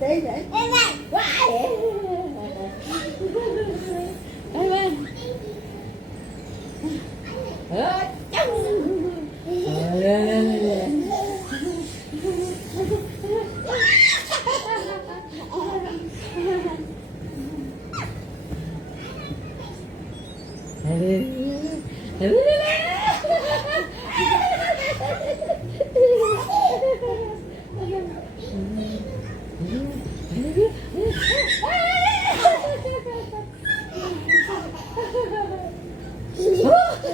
เด้เด้เ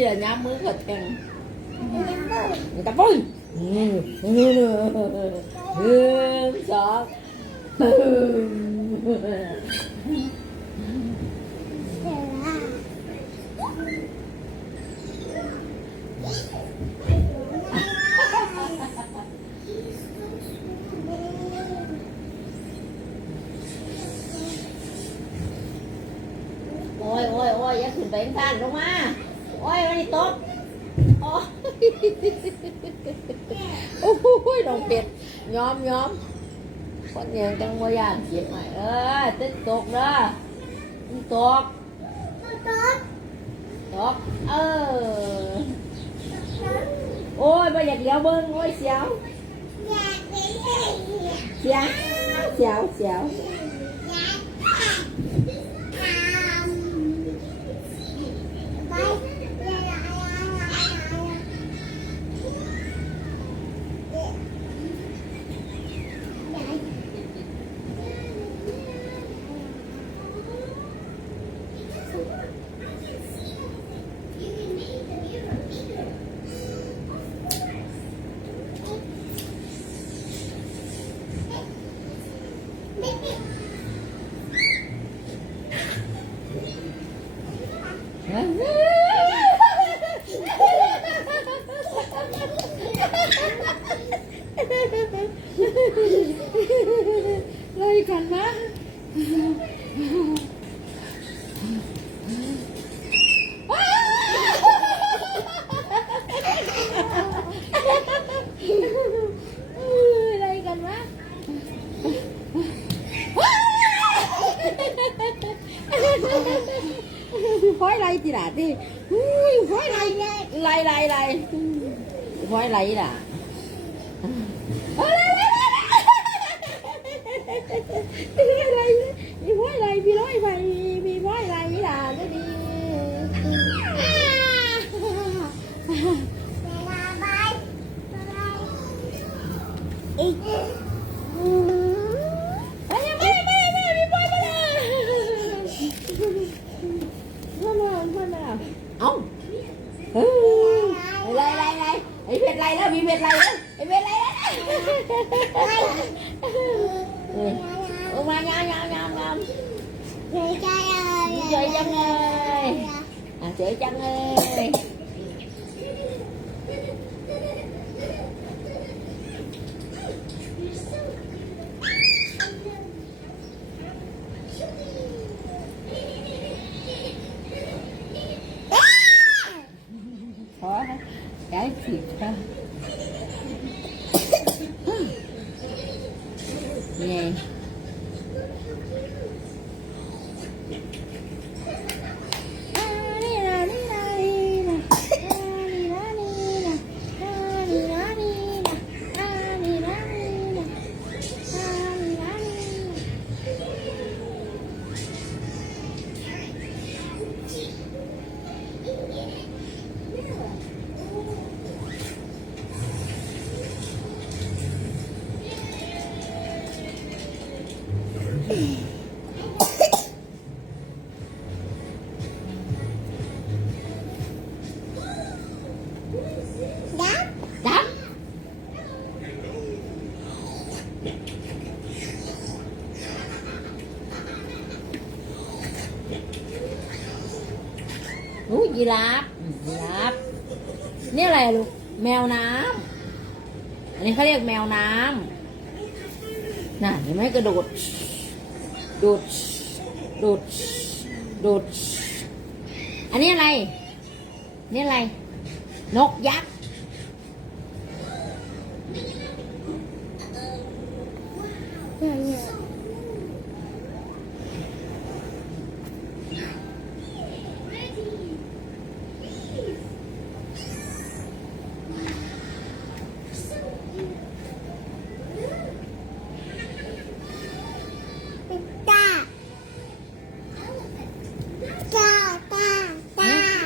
โอ้ยอย่าย้ำมือก็แทงตะปุ้ยหนึ่งสองปึ้ม โอ้ยโอ้ยโอ้ยอย่าขึ้นไปข้างลงมาโอ้ยมันนี่ตกโอ้ยโอ้ยน้องเป็ดยอมยอมคนยังจังว่าย่างเจ็บหน่อยเออตึ๊ดตกเด้อมันตกตกเออโอ้ยไม่อยากเลี้ยวเบิ้งโอ้ยเสียวเสียวเสียวเสียว đây gần quá khói lây thì đã đi. Khói lây lây lây lây. Khói lây đã ยีราฟยีราฟนี่อะไรลูกแมวน้ำอันนี้เขาเรียกแมวน้ำน่ะเห็นไหมกระโดดโดดโดดโดดอันนี้อะไร นี่อะไร นกยักษ์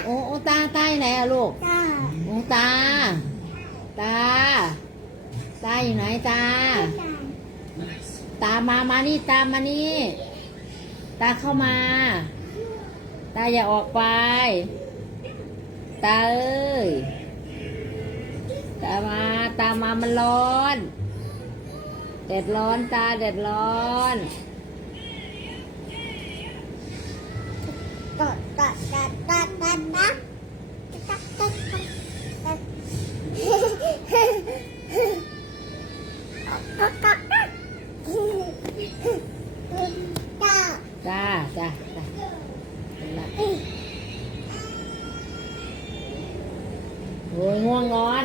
โอ้โอ้ตาตาอยู่ไหนอะลูก โอ้ตา ตา ตาอยู่ไหนตา ตา มามานี่ตามมานี่ ตาเข้ามา ตาอย่าออกไป ตาเอ้ย ตามา ตามามันร้อนเด็ดร้อนตาเด็ดร้อน จ้าจ้าจ้าเป็นไรโอ้ยง่วงนอน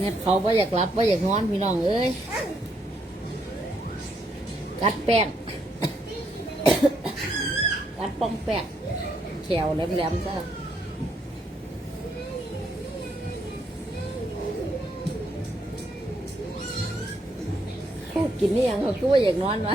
เนี่ยเขาว่าอยากรับว่าอยากนอนพี่น้องเอ้ยกัดแป้งกัดป้องแป้งแขวแหลมๆซะกินนี่ยังเขาคิดว่าอยากนอนวะ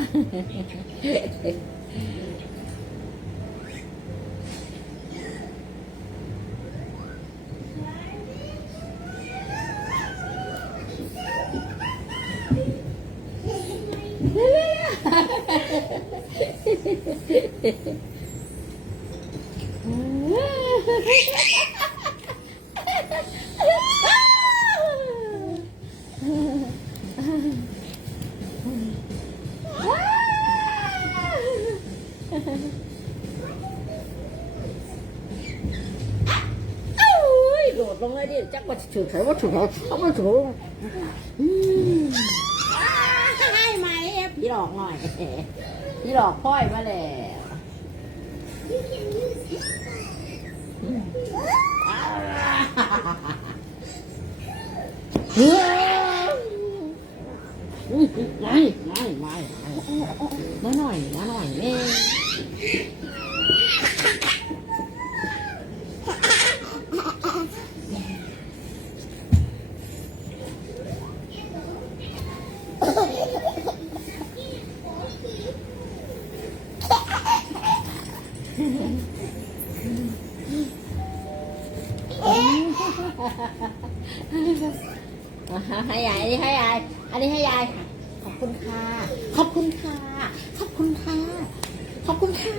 哎，落弄了点，再我出头，我出头，我出头，嗯。 อกหน่อย พี่หลอกพ่อยมาแล้วอืมเฮ้ยไม่ไม่ไม่มาหน่อยมาหน่อยเอ ให้ยายอันนี้ให้ยายอันนี้ให้ยายขอบคุณค่ะ ขอบคุณค่ะ ขอบคุณค่ะ ขอบคุณค่ะ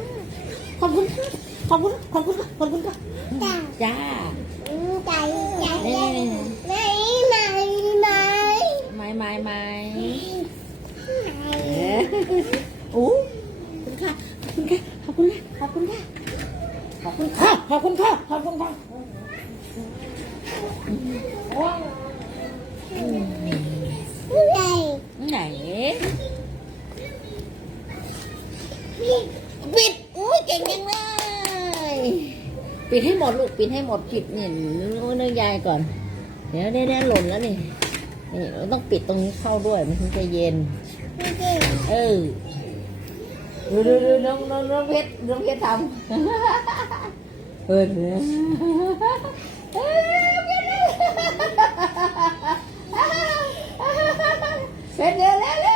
ขอบคุณค่ะ ขอบคุณ ขอบคุณ ขอบคุณค่ะจ้าจ้าอืมใจใจนี่ไหนไหนไม่ไม่ไม่โอ้ขอบคุณค่ะ ขอบคุณค่ะ ขอบคุณค่ะ ขอบคุณค่ะ ขอบคุณค่ะ ขอบคุณค่ะ ไหนไหนปิดอุ้ยเก่งจังเลยปิดให้หมดลูกปิดให้หมดปิดเนี่ยนู้นยายก่อน เดี๋ยวเนี่ยเนี่ยหล่นแล้วนี่นี่เราต้องปิดตรงนี้เข้าด้วยมันถึงจะเย็นเออดูดูดูน้องน้องน้องเพชรน้องเพชรทำเปิดเลยเอ้ เพชรเร็วเร็วเร็ว